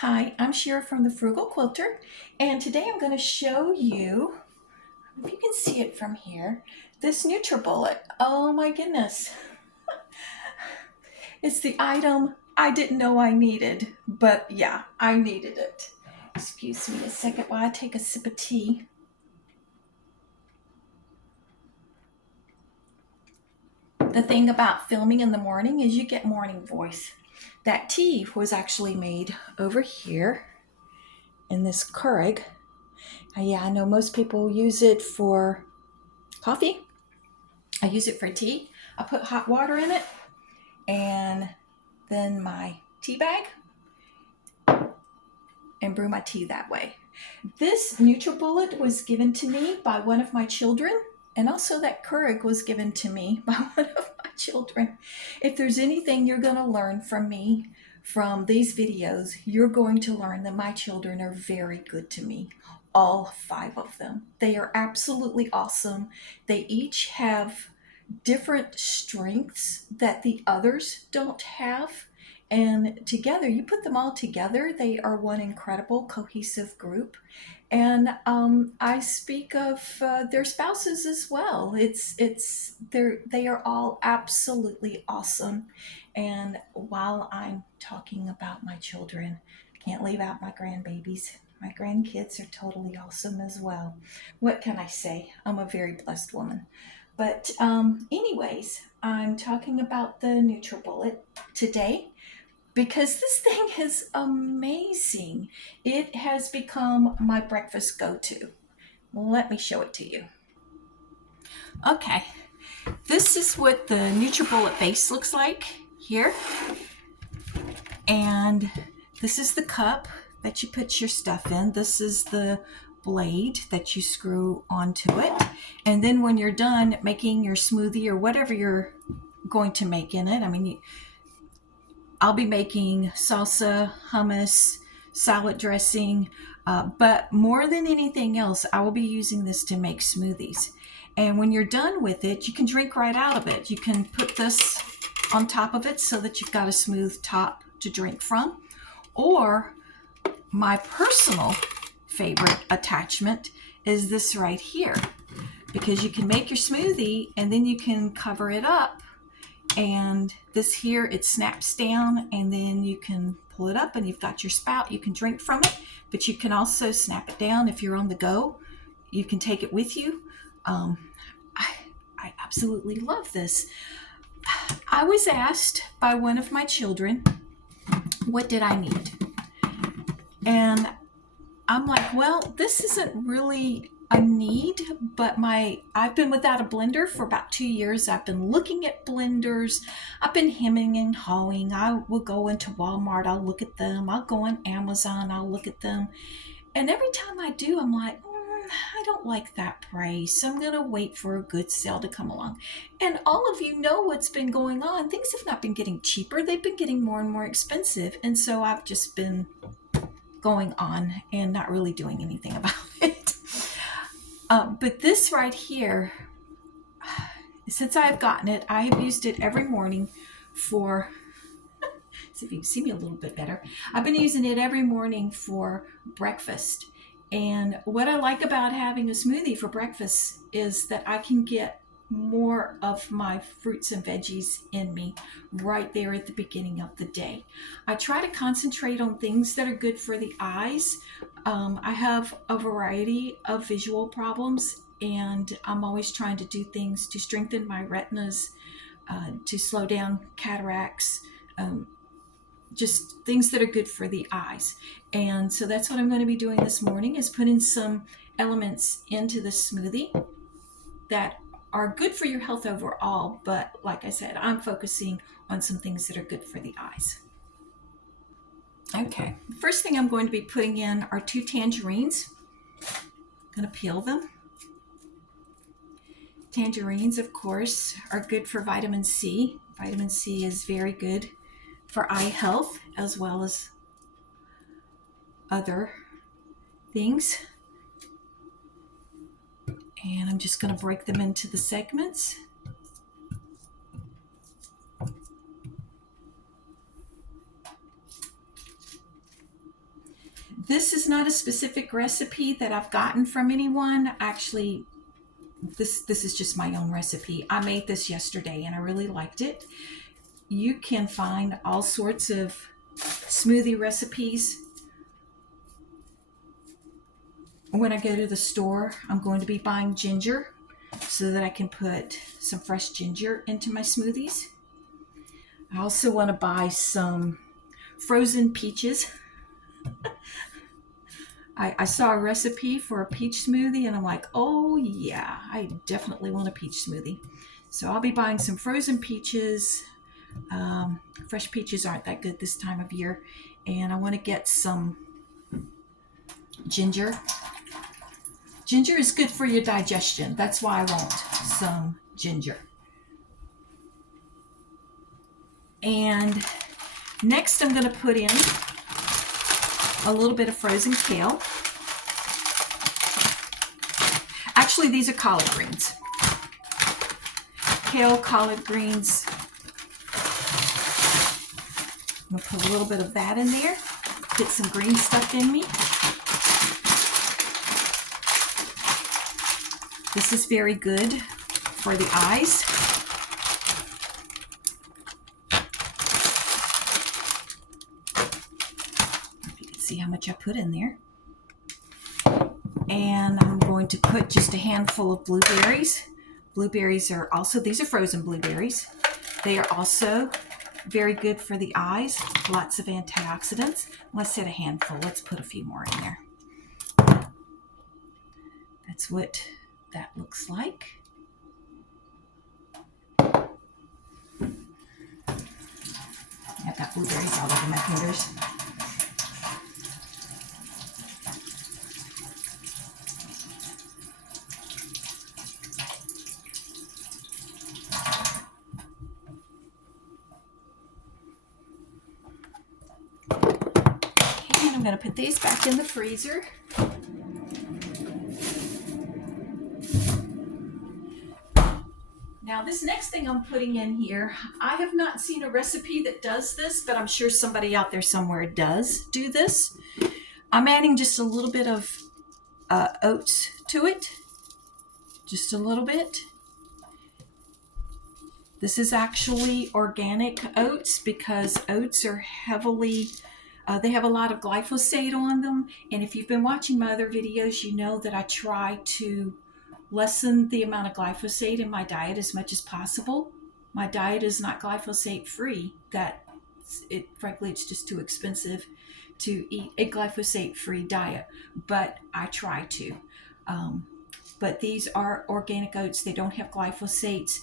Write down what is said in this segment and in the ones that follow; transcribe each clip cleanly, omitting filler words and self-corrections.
Hi, I'm Shira from the Frugal Quilter, and today I'm going to show you, if you can see it from here, this Nutribullet. Oh my goodness. It's the item I didn't know I needed, but yeah, I needed it. Excuse me a second while I take a sip of tea. The thing about filming in the morning is you get morning voice. That tea was actually made over here in this Keurig. Yeah, I know most people use it for coffee. I use it for tea. I put hot water in it and then my tea bag and brew my tea that way. This Nutribullet was given to me by one of my children, and also that Keurig was given to me by one of my children. If there's anything you're going to learn from me from these videos, you're going to learn that my children are very good to me. All 5 of them. They are absolutely awesome. They each have different strengths that the others don't have. And together, you put them all together, they are one incredible cohesive group. And I speak of their spouses as well. They are all absolutely awesome. And while I'm talking about my children, I can't leave out my grandbabies. My grandkids are totally awesome as well. What can I say? I'm a very blessed woman. But anyways, I'm talking about the Nutribullet today because this thing is amazing. It has become my breakfast go-to. Let me show it to you. Okay, this is what the Nutribullet base looks like here. And this is the cup that you put your stuff in. This is the blade that you screw onto it. And then when you're done making your smoothie or whatever you're going to make in it, I'll be making salsa, hummus, salad dressing, but more than anything else, I will be using this to make smoothies. And when you're done with it, you can drink right out of it. You can put this on top of it so that you've got a smooth top to drink from. Or my personal favorite attachment is this right here, because you can make your smoothie and then you can cover it up, and this here, it snaps down and then you can pull it up and you've got your spout. You can drink from it, but you can also snap it down if you're on the go. You can take it with you. I absolutely love this. I was asked by one of my children, what did I need? And I'm like, well, this isn't really a need, but I've been without a blender for about 2 years. I've been looking at blenders. I've been hemming and hawing. I will go into Walmart, I'll look at them. I'll go on Amazon, I'll look at them. And every time I do, I'm like, I don't like that price. I'm going to wait for a good sale to come along. And all of you know what's been going on. Things have not been getting cheaper. They've been getting more and more expensive. And so I've just been going on and not really doing anything about it. But this right here, since I've gotten it, I have used it every morning for, see if you can see me a little bit better. I've been using it every morning for breakfast. And what I like about having a smoothie for breakfast is that I can get more of my fruits and veggies in me right there at the beginning of the day. I try to concentrate on things that are good for the eyes. I have a variety of visual problems, and I'm always trying to do things to strengthen my retinas, to slow down cataracts, just things that are good for the eyes. And so that's what I'm going to be doing this morning, is putting some elements into the smoothie that are good for your health overall. But like I said, I'm focusing on some things that are good for the eyes. Okay, the first thing I'm going to be putting in are 2 tangerines. I'm going to peel them. Tangerines, of course, are good for vitamin C. Vitamin C is very good for eye health as well as other things. And I'm just going to break them into the segments. This is not a specific recipe that I've gotten from anyone. Actually, this is just my own recipe. I made this yesterday and I really liked it. You can find all sorts of smoothie recipes. When I go to the store, I'm going to be buying ginger so that I can put some fresh ginger into my smoothies. I also want to buy some frozen peaches. I saw a recipe for a peach smoothie and I'm like, oh yeah, I definitely want a peach smoothie. So I'll be buying some frozen peaches. Fresh peaches aren't that good this time of year. And I want to get some ginger. Ginger is good for your digestion. That's why I want some ginger. And next I'm going to put in a little bit of frozen kale. Actually, these are collard greens. Kale, collard greens. I'm going to put a little bit of that in there. Get some green stuff in me. This is very good for the eyes. See how much I put in there. And I'm going to put just a handful of blueberries. Blueberries are also, these are frozen blueberries. They are also very good for the eyes. Lots of antioxidants. Let's set a handful. Let's put a few more in there. That's what that looks like. I've got blueberries all over my fingers. I'm going to put these back in the freezer. Now this next thing I'm putting in here, I have not seen a recipe that does this, but I'm sure somebody out there somewhere does do this. I'm adding just a little bit of oats to it. Just a little bit. This is actually organic oats because oats are heavily they have a lot of glyphosate on them, and if you've been watching my other videos, you know that I try to lessen the amount of glyphosate in my diet as much as possible. My diet is not glyphosate free. Frankly, it's just too expensive to eat a glyphosate free diet, but I try to. But these are organic oats. They don't have glyphosates.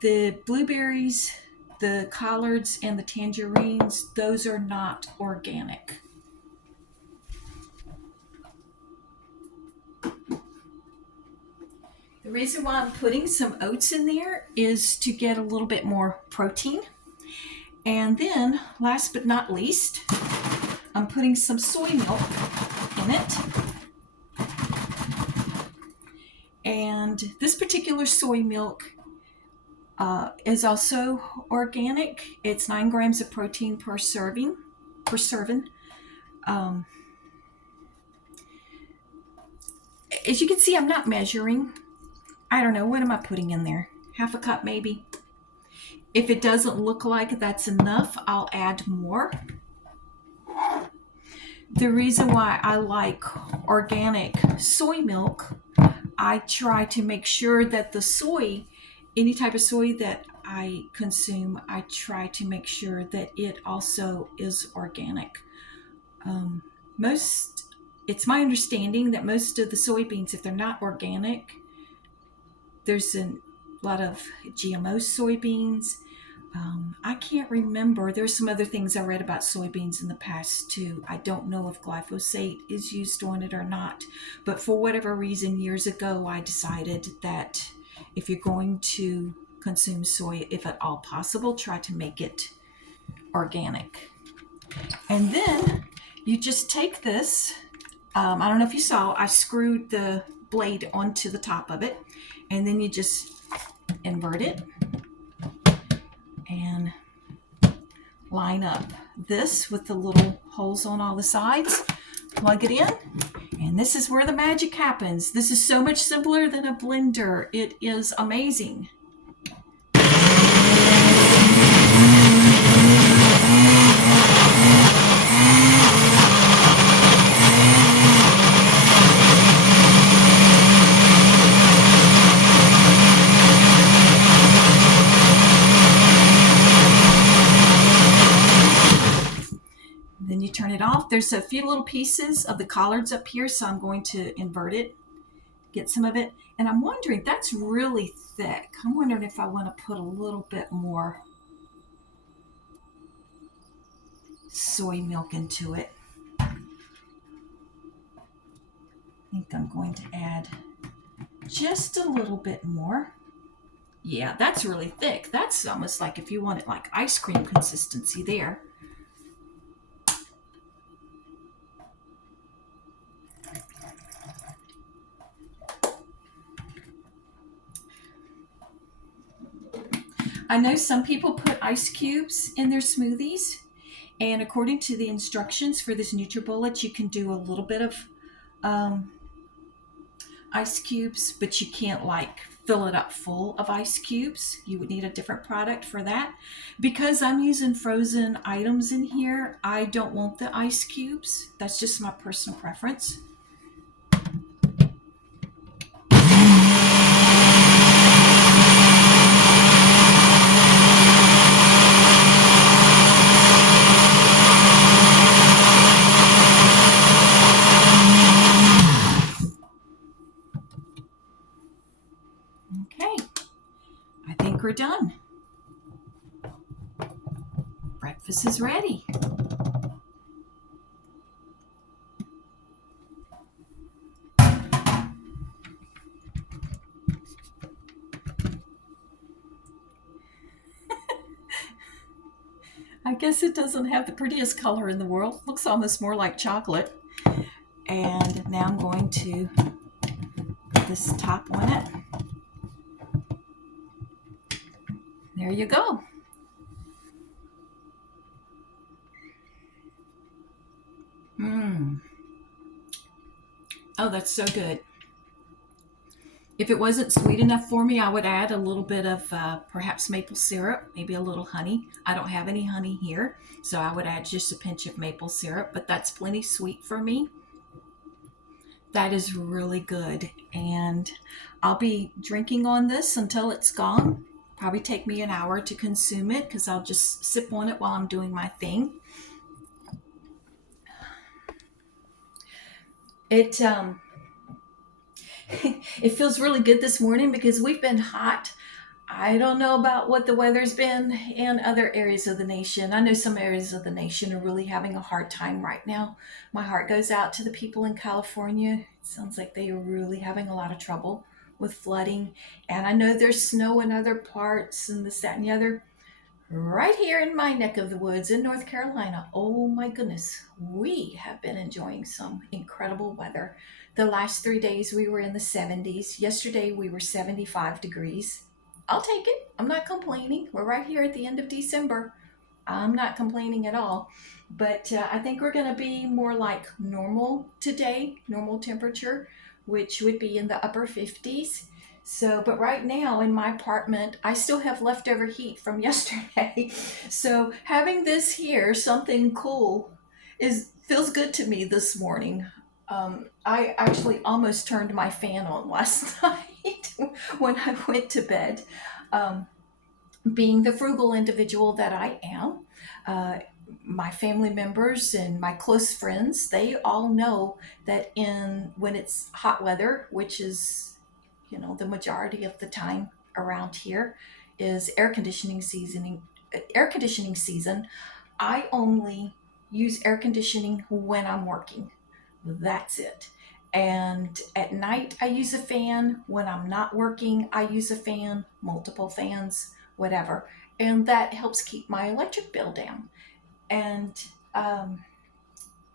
The blueberries, the collards, and the tangerines, those are not organic. The reason why I'm putting some oats in there is to get a little bit more protein. And then, last but not least, I'm putting some soy milk in it. And this particular soy milk is also organic. It's 9 grams of protein per serving. As you can see, I'm not measuring. I don't know, what am I putting in there? Half a cup maybe. If it doesn't look like that's enough, I'll add more. The reason why I like organic soy milk, I try to make sure that the soy, any type of soy that I consume, I try to make sure that it also is organic. It's my understanding that most of the soybeans, if they're not organic, there's a lot of GMO soybeans. I can't remember. There's some other things I read about soybeans in the past too. I don't know if glyphosate is used on it or not. But for whatever reason, years ago, I decided that if you're going to consume soy, if at all possible, try to make it organic. And then you just take this. I don't know if you saw, I screwed the blade onto the top of it. And then you just invert it and line up this with the little holes on all the sides. plug it in, and this is where the magic happens. This is so much simpler than a blender. It is amazing. Then you turn it off. There's a few little pieces of the collards up here, so I'm going to invert it, get some of it. And I'm wondering, that's really thick. I'm wondering if I want to put a little bit more soy milk into it. I think I'm going to add just a little bit more. Yeah, that's really thick. That's almost like if you want it like ice cream consistency there. I know some people put ice cubes in their smoothies, and according to the instructions for this Nutribullet, you can do a little bit of ice cubes, but you can't like fill it up full of ice cubes. You would need a different product for that. Because I'm using frozen items in here, I don't want the ice cubes. That's just my personal preference. Okay, I think we're done. Breakfast is ready. I guess it doesn't have the prettiest color in the world. Looks almost more like chocolate. And now I'm going to put this top on it. There you go. Oh, that's so good. If it wasn't sweet enough for me, I would add a little bit of perhaps maple syrup, maybe a little honey. I don't have any honey here, so I would add just a pinch of maple syrup, but that's plenty sweet for me. That is really good, and I'll be drinking on this until it's gone. Probably take me an hour to consume it because I'll just sip on it while I'm doing my thing. It it feels really good this morning because we've been hot. I don't know about what the weather's been in other areas of the nation. I know some areas of the nation are really having a hard time right now. My heart goes out to the people in California. It sounds like they are really having a lot of trouble with flooding. And I know there's snow in other parts and this, that, and the other. Right here in my neck of the woods in North Carolina, oh my goodness, we have been enjoying some incredible weather. The last 3 days we were in the 70s. Yesterday we were 75 degrees. I'll take it. I'm not complaining. We're right here at the end of December. I'm not complaining at all. But I think we're going to be more like normal today, normal temperature, which would be in the upper 50s. So, but right now in my apartment, I still have leftover heat from yesterday. So having this here, something cool, is feels good to me this morning. I actually almost turned my fan on last night when I went to bed. Um, Being the frugal individual that I am, uh, my family members and my close friends, they all know that in when it's hot weather, which is, the majority of the time around here is air conditioning season. I only use air conditioning when I'm working. That's it. And at night, I use a fan. When I'm not working, I use a fan, multiple fans, whatever. And that helps keep my electric bill down. And, um,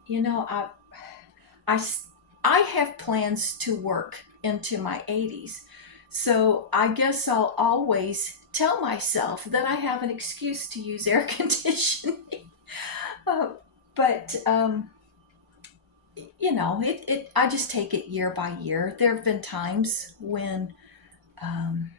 you know, I, I, I have plans to work into my 80s. So I guess I'll always tell myself that I have an excuse to use air conditioning. Uh, but I just take it year by year. There have been times when, um,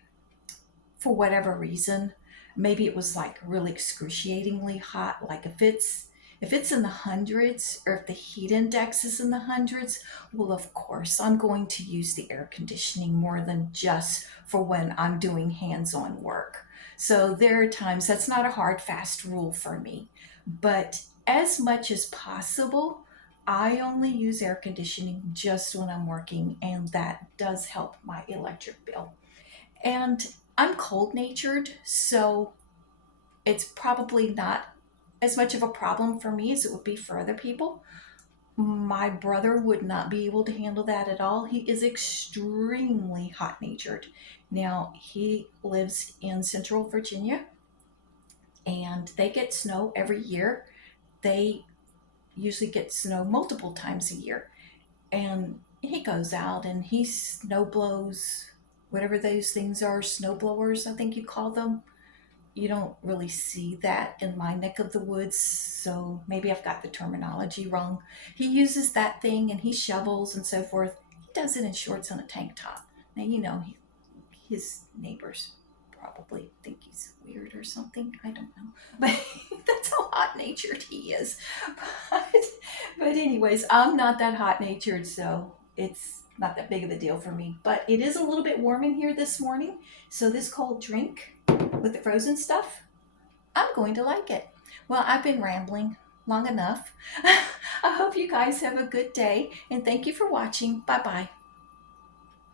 for whatever reason, maybe it was like really excruciatingly hot. Like if it's in the hundreds, or if the heat index is in the hundreds, well, of course, I'm going to use the air conditioning more than just for when I'm doing hands-on work. So there are times that's not a hard, fast rule for me. But as much as possible, I only use air conditioning just when I'm working, and that does help my electric bill. And I'm cold natured, so it's probably not as much of a problem for me as it would be for other people. My brother would not be able to handle that at all. He is extremely hot natured. Now, he lives in central Virginia, and they get snow every year. They usually get snow multiple times a year. And he goes out and he snow blows, whatever those things are, snow blowers, I think you call them. You don't really see that in my neck of the woods, so maybe I've got the terminology wrong. He uses that thing and he shovels and so forth. He does it in shorts and a tank top. Now, his neighbors probably think he's weird or something. I don't know. But that's how hot natured he is. But, but, anyways, I'm not that hot natured, so it's not that big of a deal for me. But it is a little bit warm in here this morning, so this cold drink with the frozen stuff, I'm going to like it. Well, I've been rambling long enough. I hope you guys have a good day, and thank you for watching. Bye bye.